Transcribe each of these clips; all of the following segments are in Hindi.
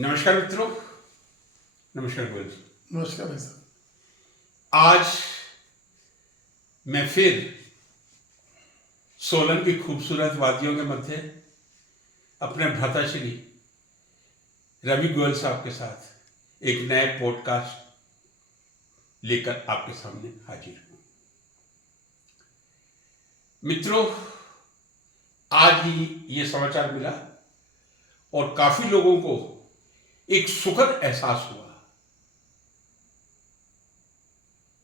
नमस्कार मित्रों। नमस्कार गोयल जी। नमस्कार भाई साहब। आज मैं फिर सोलन की खूबसूरत वादियों के मध्य अपने भ्राताश्री रवि गोयल साहब के साथ एक नए पॉडकास्ट लेकर आपके सामने हाजिर हूं। मित्रों, आज ही ये समाचार मिला और काफी लोगों को एक सुखद एहसास हुआ।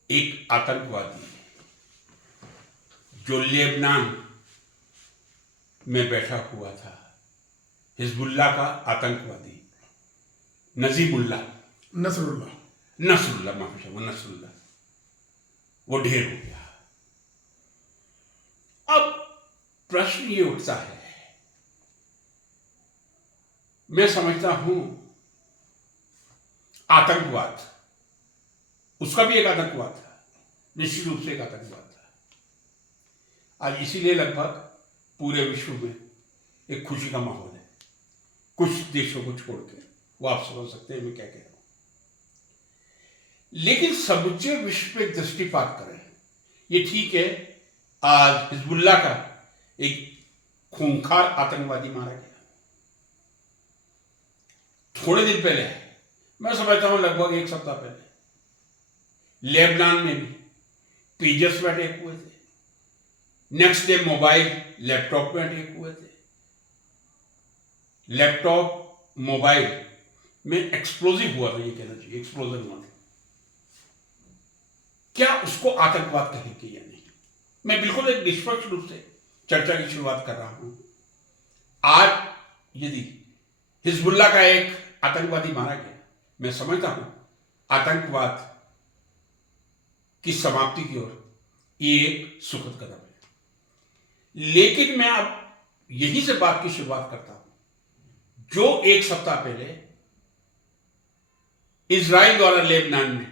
एक आतंकवादी जो लेबनान में बैठा हुआ था, हिजबुल्लाह का आतंकवादी नसरुल्लाह वो ढेर हो गया। अब प्रश्न ये उठता है, मैं समझता हूं आतंकवाद, उसका भी एक आतंकवाद था, निश्चित रूप से एक आतंकवाद था। आज इसीलिए लगभग पूरे विश्व में एक खुशी का माहौल है, कुछ देशों को छोड़कर। वो आप समझ सकते हैं मैं क्या कह रहा हूं। लेकिन समूचे विश्व में दृष्टिपात करें, ये ठीक है, आज हिजबुल्लाह का एक खूंखार आतंकवादी मारा गया। थोड़े दिन पहले, मैं समझता हूं लगभग एक सप्ताह पहले, लेबनान में भी पेजर्स में अटैक हुए थे। नेक्स्ट डे मोबाइल लैपटॉप में अटैक हुए थे। लैपटॉप मोबाइल में एक्सप्लोजिव हुआ था, ये कहना चाहिए एक्सप्लोजन हुआ था। क्या उसको आतंकवाद कहेंगे या नहीं? मैं बिल्कुल एक निष्पक्ष रूप से चर्चा की शुरुआत कर रहा हूं। आज यदि हिजबुल्लाह का एक आतंकवादी मारा गया, मैं समझता हूं आतंकवाद की समाप्ति की ओर ये एक सुखद कदम है। लेकिन मैं अब यहीं से बात की शुरुआत करता हूं। जो एक सप्ताह पहले इजराइल द्वारा लेबनान में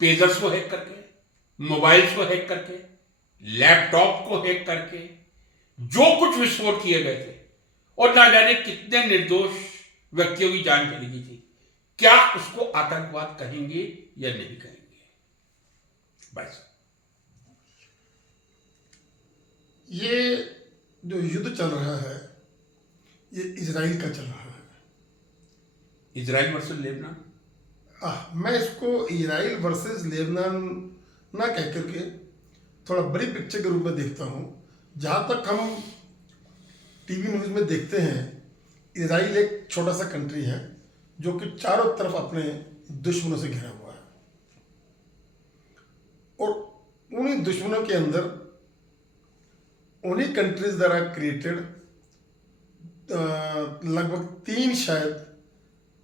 पेजर्स को हैक करके, मोबाइल्स को हैक करके, लैपटॉप को हैक करके जो कुछ विस्फोट किए गए थे और ना जाने कितने निर्दोष व्यक्तियों की जान चली गई थी, क्या उसको आतंकवाद कहेंगे या नहीं कहेंगे? बस ये जो युद्ध चल रहा है, ये इजराइल का चल रहा है। Israel versus Lebanon. मैं इसको इजराइल वर्सेस लेबनान ना कह करके थोड़ा बड़ी पिक्चर के रूप में देखता हूँ। जहाँ तक हम टीवी न्यूज़ में देखते हैं, इजराइल एक छोटा सा कंट्री है जो कि चारों तरफ अपने दुश्मनों से घिरा हुआ है, और उन्हीं दुश्मनों के अंदर उन्हीं कंट्रीज द्वारा क्रिएटेड लगभग 3 शायद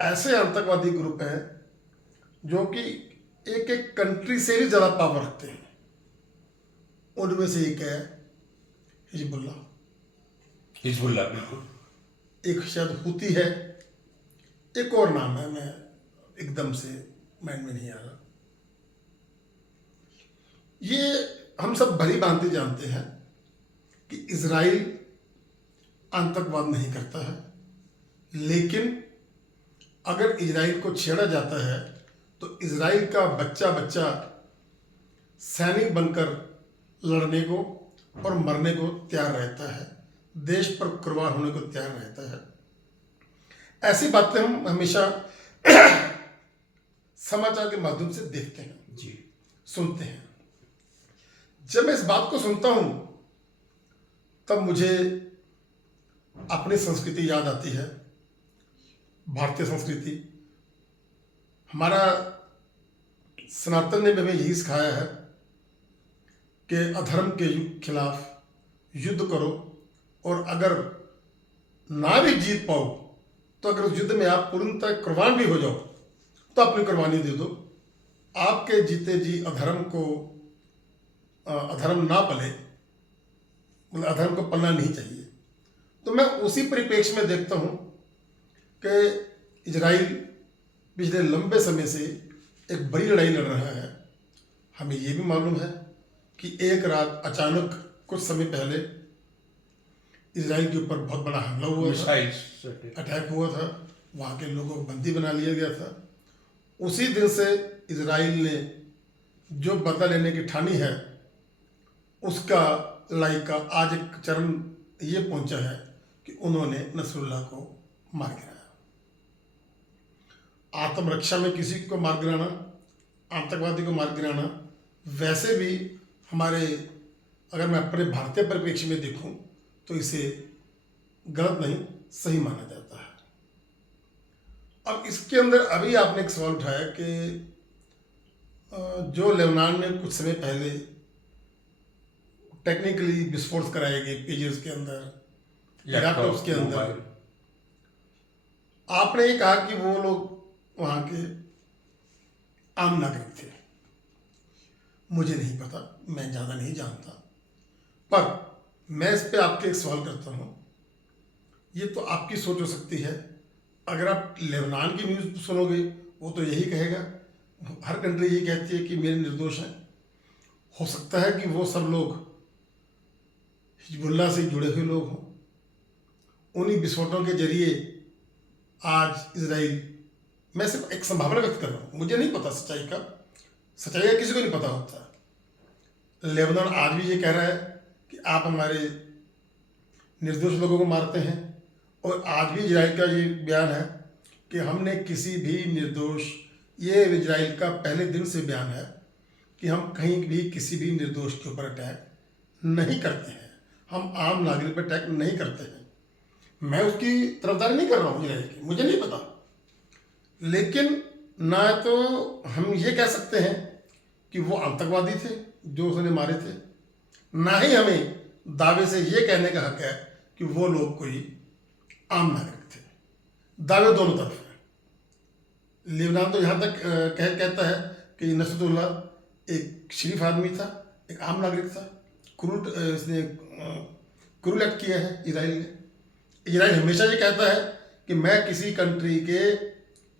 ऐसे आतंकवादी ग्रुप हैं जो कि एक एक कंट्री से भी ज़्यादा पावर रखते हैं। उनमें से एक है हिजबुल्लाह, बिल्कुल। एक शायद हुती है, एक और नाम है, मैं एकदम से माइंड में नहीं आ रहा। ये हम सब भली भांति जानते हैं कि इजराइल आतंकवाद नहीं करता है, लेकिन अगर इजराइल को छेड़ा जाता है तो इजराइल का बच्चा बच्चा सैनिक बनकर लड़ने को और मरने को तैयार रहता है, देश पर कुर्बान होने को तैयार रहता है। ऐसी बातें हम हमेशा समाचार के माध्यम से देखते हैं जी, सुनते हैं। जब मैं इस बात को सुनता हूं तब मुझे अपनी संस्कृति याद आती है, भारतीय संस्कृति। हमारा सनातन ने हमें यही सिखाया है कि अधर्म के खिलाफ युद्ध करो, और अगर ना भी जीत पाओ तो अगर उस युद्ध में आप पूर्णतः कुर्बान भी हो जाओ तो अपनी कुर्बानी दे दो। आपके जीते जी अधर्म ना पले, मतलब अधर्म को पलना नहीं चाहिए। तो मैं उसी परिप्रेक्ष्य में देखता हूँ कि इजराइल पिछले लंबे समय से एक बड़ी लड़ाई लड़ रहा है। हमें ये भी मालूम है कि एक रात अचानक कुछ समय पहले इजराइल के ऊपर बहुत बड़ा हमला हुआ था, अटैक हुआ था। वहाँ के लोगों को बंदी बना लिया गया था। उसी दिन से इजराइल ने जो बदला लेने की ठानी है, उसका लड़ाई का आज एक चरण ये पहुंचा है कि उन्होंने नसरुल्लाह को मार गिराया। आत्मरक्षा में किसी को मार गिराना, आतंकवादी को मार गिराना, वैसे भी हमारे, अगर मैं अपने भारतीय परिप्रेक्ष्य में देखूं तो इसे गलत नहीं, सही माना जाता है। अब इसके अंदर अभी आपने एक सवाल उठाया कि जो लेबनान में कुछ समय पहले टेक्निकली विस्फोट कराए गए पेजेस के अंदर, लैपटॉप्स के अंदर, मोबाइल। आपने ये कहा कि वो लोग वहाँ के आम नागरिक थे। मुझे नहीं पता, मैं ज़्यादा नहीं जानता, पर मैं इस पे आपके एक सवाल करता हूँ। ये तो आपकी सोच हो सकती है। अगर आप लेबनान की न्यूज़ सुनोगे, वो तो यही कहेगा, हर कंट्री यही कहती है कि मेरे निर्दोष हैं। हो सकता है कि वो सब लोग हिजबुल्लाह से जुड़े हुए लोग हों। उन्हीं विस्फोटों के जरिए आज इजराइल, मैं सिर्फ एक संभावना व्यक्त कर रहा हूँ, मुझे नहीं पता सच्चाई का, सच्चाई का किसी को नहीं पता होता। लेबनान आज भी ये कह रहा है कि आप हमारे निर्दोष लोगों को मारते हैं, और आज भी इजराइल का ये बयान है कि हमने किसी भी निर्दोष, ये इजराइल का पहले दिन से बयान है कि हम कहीं भी किसी भी निर्दोष के ऊपर अटैक नहीं करते हैं, हम आम नागरिक पर अटैक नहीं करते हैं। मैं उसकी तरफदारी नहीं कर रहा हूँ इजराइल की, मुझे नहीं पता, लेकिन ना तो हम ये कह सकते हैं कि वो आतंकवादी थे जो उसने मारे थे, ना ही हमें दावे से ये कहने का हक है कि वो लोग कोई आम नागरिक थे। दावे दोनों तरफ हैं। लेबनान तो यहाँ तक कहता है कि नसरुल्लाह एक शरीफ आदमी था, एक आम नागरिक था। इसने क्रूर एक्ट किया है इजराइल ने। इजराइल हमेशा ये कहता है कि मैं किसी कंट्री के,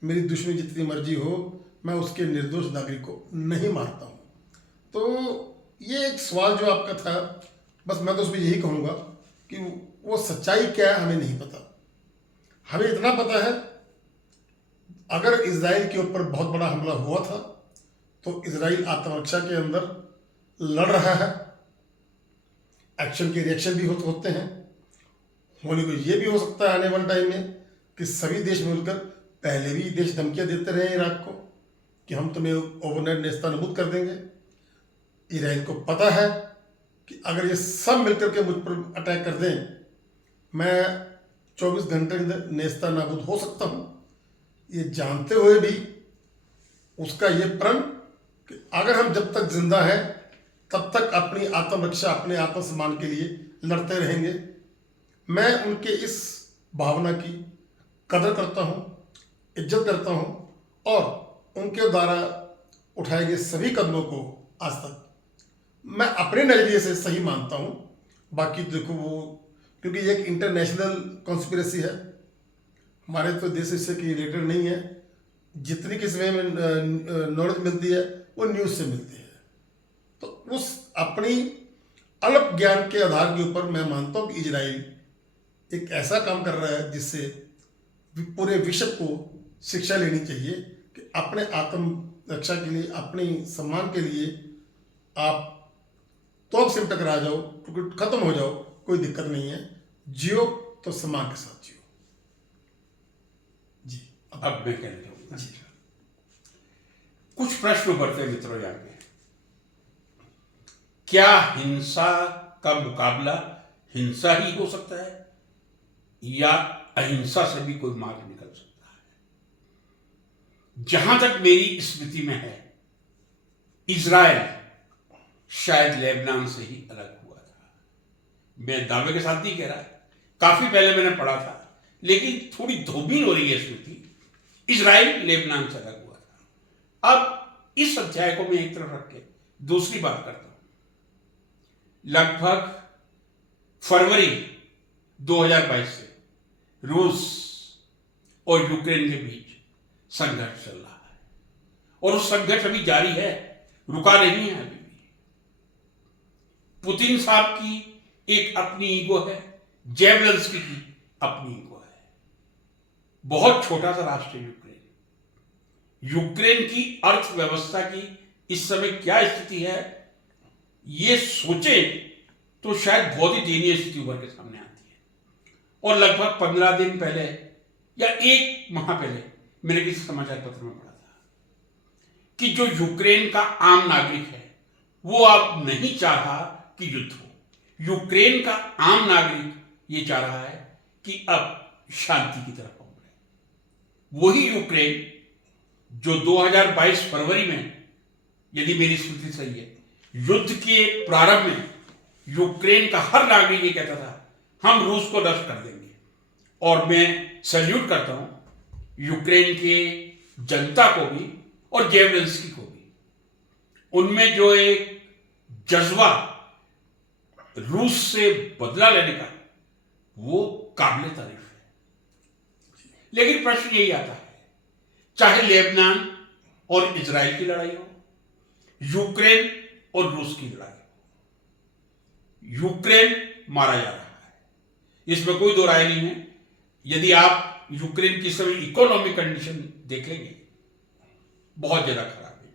मेरी दुश्मनी जितनी मर्जी हो, मैं उसके निर्दोष नागरिक को नहीं मारता हूँ। तो ये एक सवाल जो आपका था, बस मैं तो उसमें यही कहूँगा कि वो सच्चाई क्या है हमें नहीं पता। हमें इतना पता है, अगर इजराइल के ऊपर बहुत बड़ा हमला हुआ था तो इजराइल आत्मरक्षा के अंदर लड़ रहा है। एक्शन के रिएक्शन भी होते हैं। होने को ये भी हो सकता है आने वाले टाइम में कि सभी देश मिलकर, पहले भी देश धमकियां देते रहे इराक को कि हम तुम्हें ओवरनाइट नेस्तनाबूद कर देंगे। इजराइल को पता है कि अगर ये सब मिलकर के मुझ पर अटैक कर दें, मैं 24 घंटे के अंदर नेस्तनाबूद हो सकता हूँ। ये जानते हुए भी उसका ये प्रण कि अगर हम जब तक जिंदा हैं तब तक अपनी आत्मरक्षा, अपने आत्मसम्मान के लिए लड़ते रहेंगे। मैं उनके इस भावना की कदर करता हूँ, इज्जत करता हूँ, और उनके द्वारा उठाए गए सभी कदमों को आज तक मैं अपने नज़रिए से सही मानता हूँ। बाकी देखो, वो क्योंकि ये एक इंटरनेशनल कॉन्स्पिरेसी है, हमारे तो देश इससे की रिलेटेड नहीं है। जितनी किस वे में नॉलेज मिलती है वो न्यूज़ से मिलती है। तो उस अपनी अल्प ज्ञान के आधार के ऊपर मैं मानता हूँ कि इजराइल एक ऐसा काम कर रहा है जिससे पूरे विश्व को शिक्षा लेनी चाहिए कि अपने आत्म रक्षा के लिए, अपने सम्मान के लिए आप तोप से टकरा जाओ, खत्म हो जाओ, कोई दिक्कत नहीं है। जियो तो सम्मान के साथ जियो। जी, अब मैं कहना चाहूँगा, कुछ प्रश्न उभरते मित्रों यहाँ पे। क्या हिंसा का मुकाबला हिंसा ही हो सकता है या अहिंसा से भी कोई मार्ग निकल सकता है? जहां तक मेरी स्मृति में है, इजराइल शायद लेबनान से ही अलग हुआ था। मैं दावे के साथ नहीं कह रहा, काफी पहले मैंने पढ़ा था, लेकिन थोड़ी धोबीन हो रही है स्मृति। इजराइल लेबनान से अलग हुआ था। अब इस अध्याय को मैं एक तरफ रख के दूसरी बात करता हूं। लगभग फरवरी 2022 से रूस और यूक्रेन के बीच संघर्ष चल रहा है, और उस संघर्ष अभी जारी है, रुका नहीं है अभी भी। पुतिन साहब की एक अपनी ईगो है, जेवलेंस्की की अपनी ईगो है। बहुत छोटा सा राष्ट्र है यूक्रेन। यूक्रेन की अर्थव्यवस्था की इस समय क्या स्थिति है, ये सोचे तो शायद बहुत ही दयनीय स्थिति उभर के सामने आती है। और लगभग 15 दिन पहले या 1 माह पहले मैंने किसी समाचार पत्र में पढ़ा था कि जो यूक्रेन का आम नागरिक है वो अब नहीं चाह रहा कि युद्ध हो। यूक्रेन का आम नागरिक ये चाह रहा है कि अब शांति की तरफ हम बढ़े। वही यूक्रेन जो 2022 फरवरी में, यदि मेरी स्मृति सही है, युद्ध के प्रारंभ में यूक्रेन का हर नागरिक ये कहता था हम रूस को नष्ट कर देंगे। और मैं सैल्यूट करता हूं यूक्रेन के जनता को भी और जेलेंस्की को भी। उनमें जो एक जज्बा रूस से बदला लेने का, वो काबिल तारीफ है। लेकिन प्रश्न यही आता है, चाहे लेबनान और इजराइल की लड़ाई हो, यूक्रेन और रूस की लड़ाई हो, यूक्रेन मारा जा रहा है, इसमें कोई दो राय नहीं है। यदि आप यूक्रेन की सभी इकोनॉमिक कंडीशन देखेंगे, बहुत ज्यादा खराब है।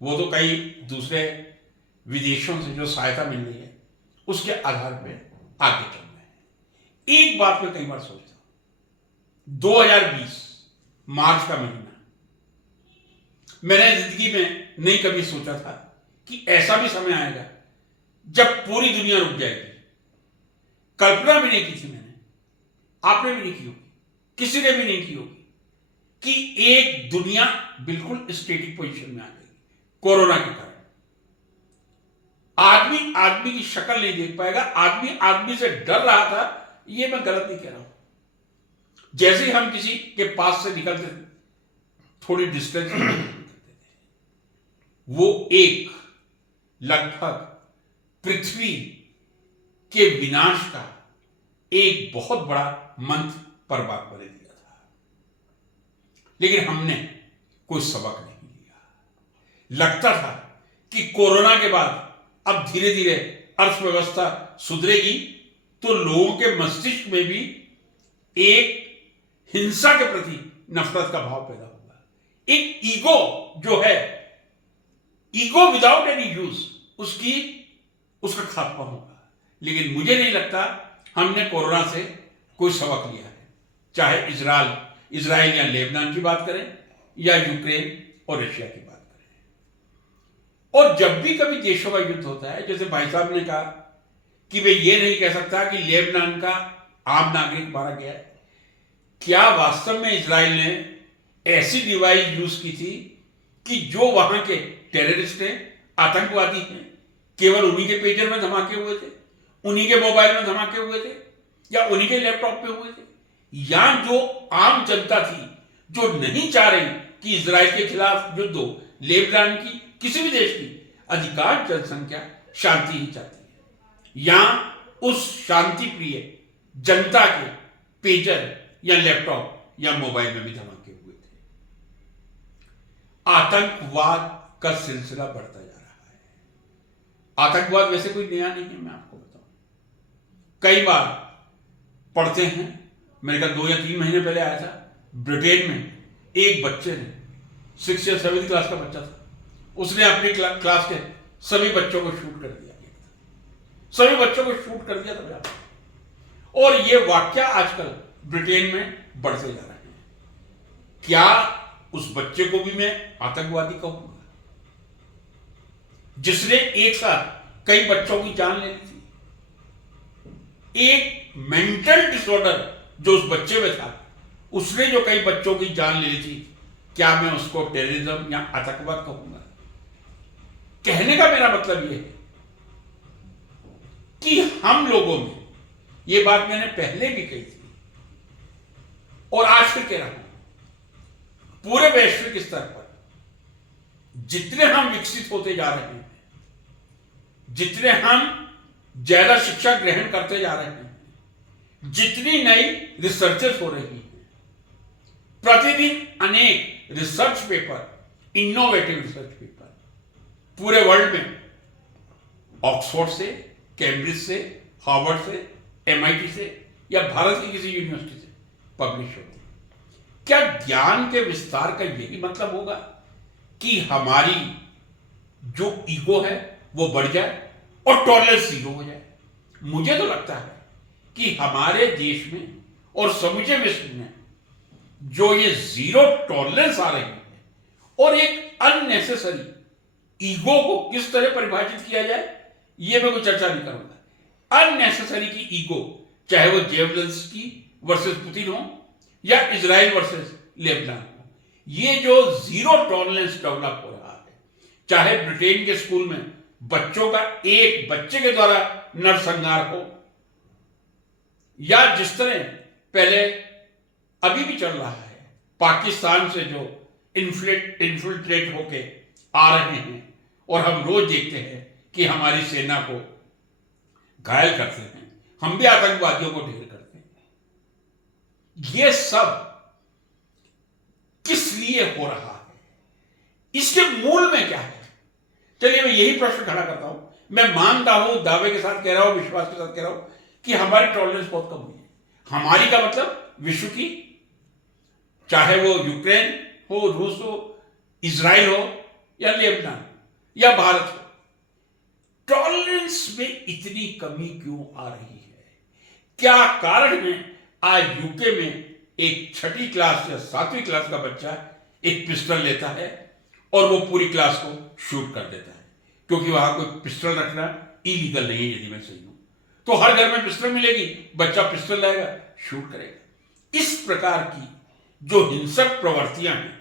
वो तो कई दूसरे विदेशों से जो सहायता मिल रही है उसके आधार पर आगे चल रहे हैं। एक बात मैं कई बार सोचता हूं, 2020 मार्च का महीना, मैंने जिंदगी में नहीं कभी सोचा था कि ऐसा भी समय आएगा जब पूरी दुनिया रुक जाएगी। कल्पना भी नहीं की थी मैंने, आपने भी नहीं की होगी, किसी ने भी नहीं की होगी कि एक दुनिया बिल्कुल स्टेटिक पोजीशन में आ जाएगी कोरोना के कारण। आदमी आदमी की शक्ल नहीं देख पाएगा, आदमी आदमी से डर रहा था। यह मैं गलत नहीं कह रहा हूं। जैसे ही हम किसी के पास से निकलते थे, थोड़ी डिस्टेंस वो एक लगभग पृथ्वी के विनाश का एक बहुत बड़ा मंत्र बर्बाद बने दिया था। लेकिन हमने कोई सबक नहीं लिया। लगता था कि कोरोना के बाद अब धीरे धीरे अर्थव्यवस्था सुधरेगी तो लोगों के मस्तिष्क में भी एक हिंसा के प्रति नफरत का भाव पैदा होगा। एक ईगो जो है, ईगो विदाउट एनी यूज, उसका खात्मा होगा। लेकिन मुझे नहीं लगता हमने कोरोना से कोई सबक लिया है, चाहे इजराइल या लेबनान की बात करें या यूक्रेन और रशिया की बात करें। और जब भी कभी देशों का युद्ध होता है, जैसे भाई साहब ने कहा कि मैं ये नहीं कह सकता कि लेबनान का आम नागरिक मारा गया है, क्या वास्तव में इजराइल ने ऐसी डिवाइस यूज की थी कि जो वहां के टेररिस्ट हैं, आतंकवादी हैं, केवल उन्हीं के पेजर में धमाके हुए थे, उन्हीं के मोबाइल में धमाके हुए थे, या उन्हीं के लैपटॉप पे हुए थे? या जो आम जनता थी जो नहीं चाह रही कि इजराइल के खिलाफ युद्ध हो, लेबनान की किसी भी देश की अधिकांश जनसंख्या शांति ही चाहती है, या उस शांति प्रिय जनता के पेजर या लैपटॉप या मोबाइल में भी धमाके हुए थे। आतंकवाद का सिलसिला बढ़ता जा रहा है। आतंकवाद वैसे कोई नया नहीं है, मैं आपको बताऊं, कई बार पढ़ते हैं। मेरे ख्याल 2 या 3 महीने पहले आया था, ब्रिटेन में एक बच्चे ने, 6 या 7 क्लास का बच्चा था, उसने अपनी क्लास के सभी बच्चों को शूट कर दिया, सभी बच्चों को शूट कर दिया था। और ये वाकया आजकल ब्रिटेन में बढ़ते जा रहे हैं। क्या उस बच्चे को भी मैं आतंकवादी कहूंगा जिसने एक साथ कई बच्चों की जान ले ली थी? एक मेंटल डिसऑर्डर जो उस बच्चे में था, उसने जो कई बच्चों की जान ले ली थी, क्या मैं उसको टेररिज्म या आतंकवाद कहूंगा? कहने का मेरा मतलब यह है कि हम लोगों में, यह बात मैंने पहले भी कही थी और आज फिर कह रहा हूं, पूरे वैश्विक स्तर पर जितने हम विकसित होते जा रहे हैं, जितने हम ज्यादा शिक्षा ग्रहण करते जा रहे हैं, जितनी नई रिसर्चेस हो रही हैं, प्रतिदिन अनेक research paper, innovative research paper पूरे वर्ल्ड में ऑक्सफोर्ड से, कैम्ब्रिज से, हार्वर्ड से, MIT से या भारत की किसी यूनिवर्सिटी से पब्लिश होते हैं। क्या ज्ञान के विस्तार का यही मतलब होगा कि हमारी जो ईगो है वो बढ़ जाए और टॉलरेंस जीरो हो जाए? मुझे तो लगता है कि हमारे देश में और समूचे विश्व में जो ये जीरो टॉलरेंस आ रही है और एक अननेसेसरी ईगो को किस तरह परिभाषित किया जाए, ये मैं कोई चर्चा नहीं करूंगा। अननेसेसरी की ईगो, चाहे वो जेवलेंस्की वर्सेस पुतिन हो या इजराइल वर्सेस लेबनान हो, ये जो जीरो टॉलरेंस डेवलप हो रहा है, चाहे ब्रिटेन के स्कूल में बच्चों का एक बच्चे के द्वारा नरसंहार हो, या जिस तरह पहले अभी भी चल रहा है पाकिस्तान से जो इन्फिल्ट्रेट होके आ रहे हैं और हम रोज देखते हैं कि हमारी सेना को घायल करते हैं, हम भी आतंकवादियों को ढेर करते हैं। ये सब किस लिए हो रहा है? इसके मूल में क्या है? चलिए मैं यही प्रश्न खड़ा करता हूं। मैं मानता हूं, दावे के साथ कह रहा हूं, विश्वास के साथ कह रहा हूं कि हमारी टॉलरेंस बहुत कम हुई है। हमारी का मतलब विश्व की, चाहे वो यूक्रेन हो, रूस हो, इजराइल हो या लेबनान या भारत हो, टॉलरेंस में इतनी कमी क्यों आ रही है? क्या कारण है आज यूके में एक 6ठी क्लास या 7वीं क्लास का बच्चा एक पिस्टल लेता है और वो पूरी क्लास को शूट कर देता है? क्योंकि वहां कोई पिस्टल रखना इलीगल नहीं है। यदि मैं सही हूं तो हर घर में पिस्टल मिलेगी, बच्चा पिस्टल लाएगा, शूट करेगा। इस प्रकार की जो हिंसक प्रवृत्तियां हैं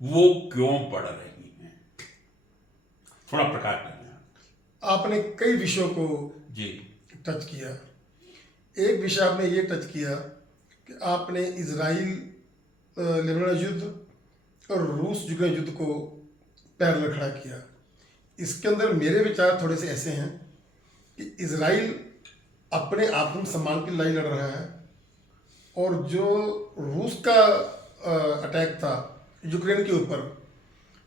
वो क्यों बढ़ रही हैं? थोड़ा प्रकाश करें। आपने कई विषयों को जी टच किया। एक विषय आपने ये टच किया कि आपने इजराइल लेबनान युद्ध और रूस यूक्रेन युद्ध को पैरेलल खड़ा किया। इसके अंदर मेरे विचार थोड़े से ऐसे हैं कि इजराइल अपने आत्मसम्मान की लड़ाई लड़ रहा है और जो रूस का अटैक था यूक्रेन के ऊपर,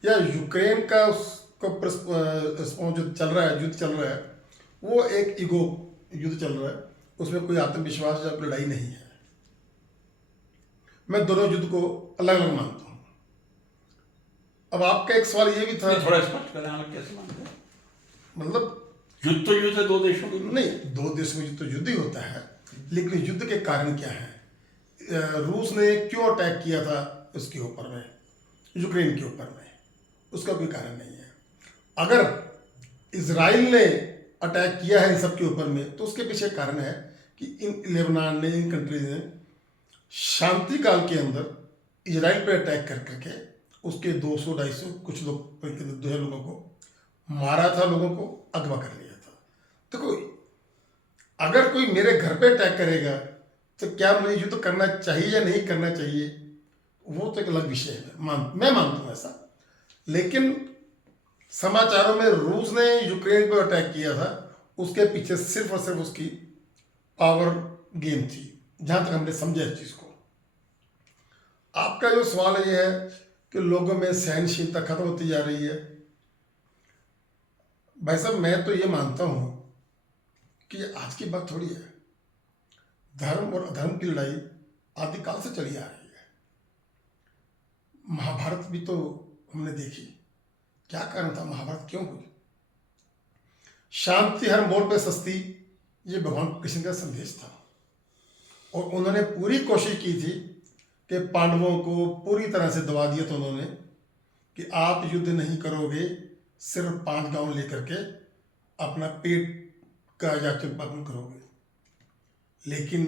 या यूक्रेन का उसको जो चल रहा है, युद्ध चल रहा है, वो एक ईगो युद्ध चल रहा है, उसमें कोई आत्मविश्वास या कोई लड़ाई नहीं है। मैं दोनों युद्ध को अलग अलग मानता हूँ। अब आपका एक सवाल ये भी था, थोड़ा स्पष्ट करें, आप कैसे मानते हैं? मतलब युद्ध तो युद्ध है दो देशों के बीच। नहीं, दो देशों में तो युद्ध ही होता है, लेकिन युद्ध के कारण क्या है? रूस ने क्यों अटैक किया था उसके ऊपर में, यूक्रेन के ऊपर में? उसका कोई कारण नहीं है। अगर इजराइल ने अटैक किया है इन सब के ऊपर में तो उसके पीछे कारण है कि इन लेबनान ने, इन कंट्रीज ने शांति काल के अंदर इजराइल पे अटैक कर करके उसके 200-250 कुछ लोग 2000 लोगों को मारा था, लोगों को अगवा कर लिया था। देखो, अगर कोई मेरे घर पे अटैक करेगा तो क्या मुझे युद्ध करना चाहिए या नहीं करना चाहिए, वो तो एक अलग विषय है। मैं मानता हूँ ऐसा। लेकिन समाचारों में रूस ने यूक्रेन पर अटैक किया था, उसके पीछे सिर्फ और सिर्फ उसकी पावर गेम थी, जहां तक हमने समझा इस चीज को। आपका जो सवाल है ये है कि लोगों में सहनशीलता खत्म होती जा रही है। भाई साहब, मैं तो ये मानता हूं कि ये आज की बात थोड़ी है। धर्म और अधर्म की लड़ाई आदिकाल से चली आ रही है। महाभारत भी तो हमने देखी, क्या कारण था, महाभारत क्यों हुई? शांति हर मोड़ पे सस्ती, ये भगवान कृष्ण का संदेश था। और उन्होंने पूरी कोशिश की थी कि पांडवों को पूरी तरह से दबा दिया था उन्होंने कि आप युद्ध नहीं करोगे, सिर्फ 5 गांव लेकर के अपना पेट का याचन पालन करोगे। लेकिन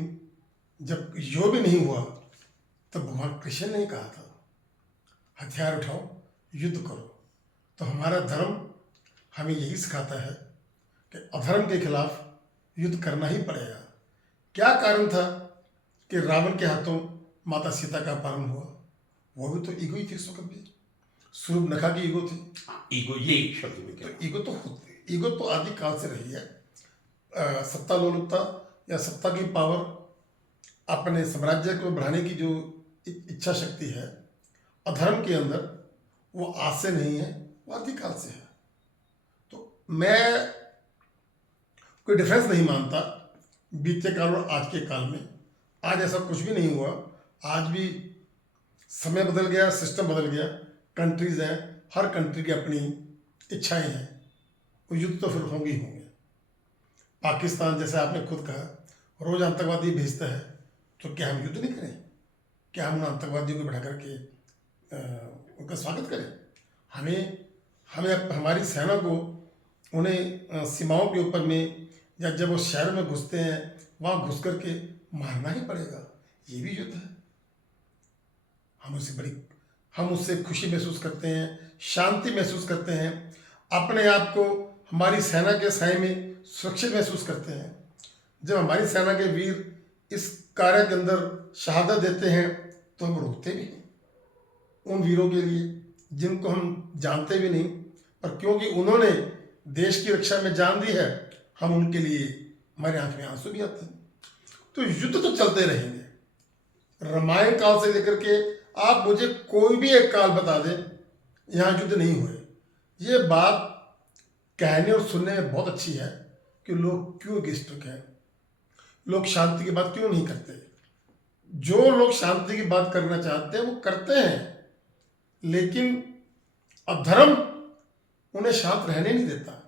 जब यो भी नहीं हुआ तब भगवान कृष्ण ने कहा था हथियार उठाओ, युद्ध करो। तो हमारा धर्म हमें यही सिखाता है कि अधर्म के खिलाफ युद्ध करना ही पड़ेगा। क्या कारण था कि रावण के हाथों माता सीता का अपहरण हुआ? वो भी तो ईगो ही थी, उसको कभी सूर्पनखा की ईगो थी। ईगो, ये एक शब्द में क्या? ईगो तो आदि काल से रही है। सत्ता लोलुपता या सत्ता की पावर, अपने साम्राज्य को बढ़ाने की जो इच्छा शक्ति है अधर्म के अंदर, वो आज से नहीं है, वो आदिकाल से है। तो मैं कोई डिफरेंस नहीं मानता बीते काल और आज के काल में। आज ऐसा कुछ भी नहीं हुआ। आज भी समय बदल गया, सिस्टम बदल गया, कंट्रीज हैं, हर कंट्री की अपनी इच्छाएं हैं, वो युद्ध तो फिर होंगे ही होंगे। पाकिस्तान जैसे आपने खुद कहा रोज आतंकवादी भेजता है, तो क्या हम युद्ध नहीं करें? क्या हम उन आतंकवादियों को बैठा करके उनका स्वागत करें? हमें हमें हमारी सेना को उन्हें सीमाओं के ऊपर में या जब वो शहर में घुसते हैं वहाँ घुस करके मारना ही पड़ेगा। ये भी युद्ध है। हम उससे खुशी महसूस करते हैं, शांति महसूस करते हैं, अपने आप को हमारी सेना के साए में सुरक्षित महसूस करते हैं। जब हमारी सेना के वीर इस कार्य के अंदर शहादत देते हैं तो हम रोते भी हैं उन वीरों के लिए जिनको हम जानते भी नहीं, पर क्योंकि उन्होंने देश की रक्षा में जान दी है, हम उनके लिए हमारे आंख में आंसू भी आते हैं। तो युद्ध तो चलते रहेंगे। रामायण काल से लेकर के आप मुझे कोई भी एक काल बता दें यहाँ युद्ध नहीं हुए। ये बात कहने और सुनने में बहुत अच्छी है कि लोग क्यों इच्छुक हैं, लोग शांति की बात क्यों नहीं करते। जो लोग शांति की बात करना चाहते हैं वो करते हैं, लेकिन अधर्म उन्हें शांत रहने नहीं देता।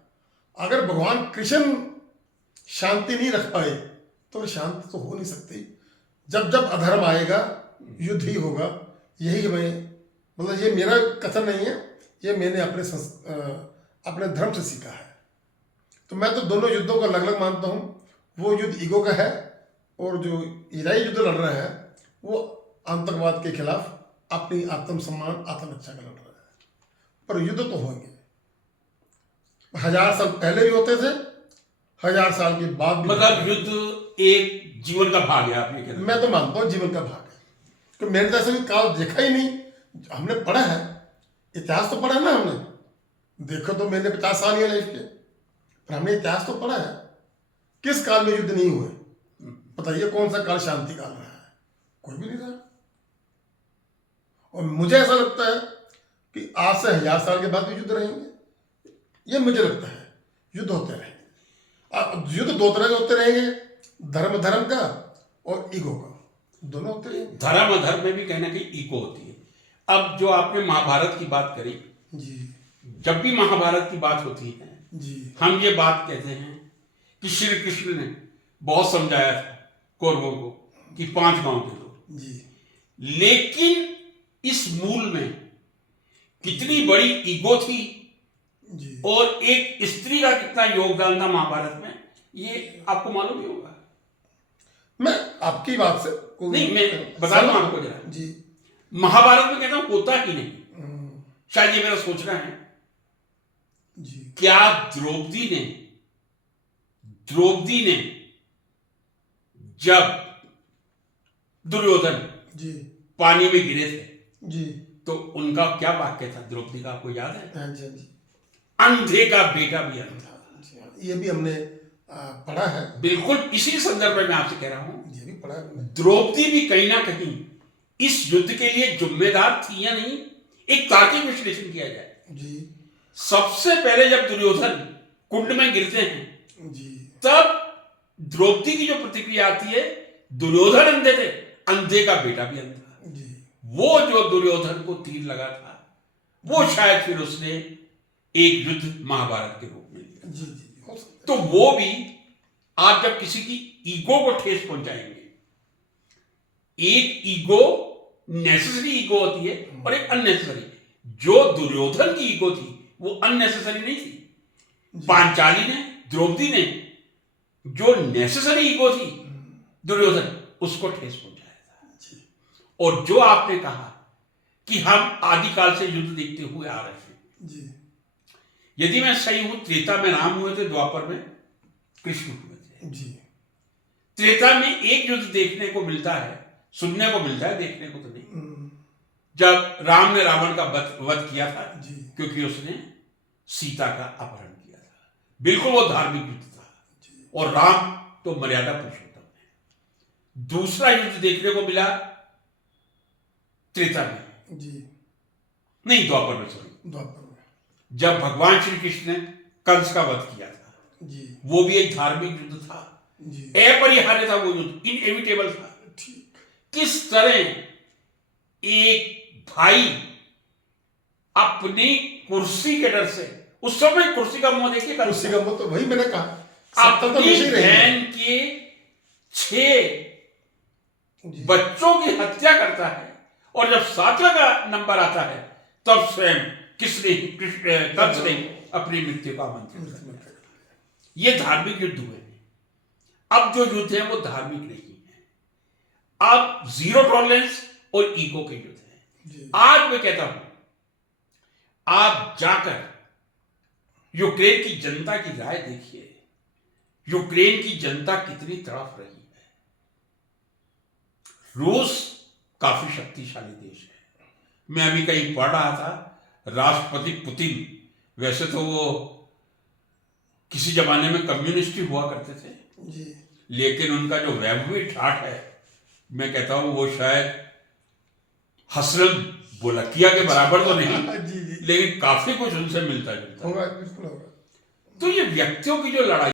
अगर भगवान कृष्ण शांति नहीं रख पाए तो शांति तो हो नहीं सकती। जब जब अधर्म आएगा युद्ध ही होगा। यही मतलब ये मेरा कथन नहीं है, ये मैंने अपने धर्म से सीखा है। तो मैं तो दोनों युद्धों को अलग अलग मानता हूँ। वो युद्ध ईगो का है और जो इजराइल युद्ध लड़ रहा है वो आतंकवाद के खिलाफ अपनी आत्मसम्मान आत्मरक्षा का लड़ रहा है। पर युद्ध तो होंगे, 1000 साल पहले भी होते थे, 1000 साल के बाद भी। मतलब युद्ध एक जीवन का भाग है, आपने कहना? मैं तो मानता हूँ जीवन का भाग है, कि मैंने तो ऐसा भी काल देखा ही नहीं। हमने पढ़ा है, इतिहास तो पढ़ा ना हमने। देखो तो मैंने 50 साल ही लाइफ के, पर हमने इतिहास तो पढ़ा है। किस काल में युद्ध नहीं हुए? बताइए कौन सा काल शांति काल रहा है? कोई भी नहीं रहा। और मुझे ऐसा लगता है कि आज से 1000 साल के बाद भी युद्ध रहेंगे। ये मुझे लगता है युद्ध होते रहेंगे। युद्ध दो तरह के होते रहेंगे, धर्म का और ईगो का, दोनों होते रहेंगे। धर्म अधर्म में भी कहीं ना कहीं ईगो होती है। अब जो आपने महाभारत की बात करी जी, जब भी महाभारत की बात होती है जी, हम ये बात कहते हैं कि श्री कृष्ण ने बहुत समझाया था कौरवों को कि 5 गांव दे दो जी, लेकिन इस मूल में कितनी बड़ी ईगो थी जी। और एक स्त्री का कितना योगदान था महाभारत में, ये आपको मालूम ही होगा। मैं आपकी बात से नहीं, मैं बता दूं आपको जरा। जी, महाभारत में कहता हूं होता ही नहीं, शायद ये मेरा सोचना है। जी, क्या द्रौपदी ने जब दुर्योधन जी, पानी में गिरे थे जी, तो उनका क्या वाक्य था द्रौपदी का, आपको याद है? हाँ जी, हाँ जी। अंधे का बेटा भी अंधा। जी, हाँ, ये भी हमने पढ़ा है। बिल्कुल इसी संदर्भ में मैं आपसे कह रहा हूं, ये भी पढ़ा है हमने। द्रौपदी भी कहीं ना कहीं इस युद्ध के लिए जिम्मेदार थी या नहीं, एक तार्किक विश्लेषण किया जाए। जी, सबसे पहले जब दुर्योधन कुंड में गिरते हैं जी, तब द्रौपदी की जो प्रतिक्रिया आती है, दुर्योधन अंधे थे, अंधे का बेटा भी अंधा। जी, वो जो दुर्योधन को तीर लगा था वो शायद फिर उसने एक युद्ध महाभारत के रूप में लिया। जी, जी, हो सकता तो वो भी आप जब किसी की ईगो को ठेस पहुंचाएंगे, एक ईगो नेसेसरी ईगो होती है और एक अननेसेसरी। जो दुर्योधन की ईगो थी वो अननेसेसरी नहीं थी। पांचाली ने, द्रौपदी ने जो नेसेसरी ईगो थी दुर्योधन, उसको ठेस पहुंचाया था। जी, और जो आपने कहा कि हम आदिकाल से युद्ध देखते हुए आ रहे हैं, जी, यदि मैं सही हूं, त्रेता में राम हुए थे, द्वापर में कृष्ण हुए थे। जी, त्रेता में एक युद्ध देखने को मिलता है, सुनने को मिलता है, देखने को तो नहीं। जब राम ने रावण का वध किया था, जी, क्योंकि उसने सीता का अपहरण किया था। बिल्कुल वो धार्मिक युद्ध था, और राम तो मर्यादा पुरुषोत्तम है। दूसरा युद्ध देखने को मिला त्रेता में, जी, नहीं द्वापर में, सॉरी, द्वापर में। जब भगवान श्री कृष्ण ने कंस का वध किया था, जी, वो भी एक धार्मिक युद्ध था। जी, अपरिहार्य था वो युद्ध, इनएविटेबल था। ठीक। किस तरह एक भाई अपनी कुर्सी के डर से, उस समय कुर्सी का मुंह देखिए, उसी का वो तो वही मैंने कहा, सत्ता तो अपनी हमेशा ही रही है। बहन के 6 बच्चों की हत्या करता है, और जब 7वां का नंबर आता है तब स्वयं कंस ने अपनी मृत्यु का आमंत्रण करता है। ये धार्मिक युद्ध हुए। अब जो युद्ध है वो धार्मिक नहीं है, अब जीरो टॉलरेंस और ईगो के युद्ध है। जी। आज मैं कहता हूं, आप जाकर यूक्रेन की जनता की राय देखिए, यूक्रेन की जनता कितनी तड़प रही है। रूस काफी शक्तिशाली देश है। मैं अभी कहीं पढ़ रहा था, राष्ट्रपति पुतिन, वैसे तो वो किसी जमाने में कम्युनिस्ट ही हुआ करते थे, जी। लेकिन उनका जो वैभवी ठाठ है, मैं कहता हूं वो शायद हसरत बोलकिया के बराबर तो नहीं, जी जी लेकिन काफी कुछ उनसे मिलता जुलता है। होगा, बिल्कुल होगा। तो ये व्यक्तियों की जो लड़ाई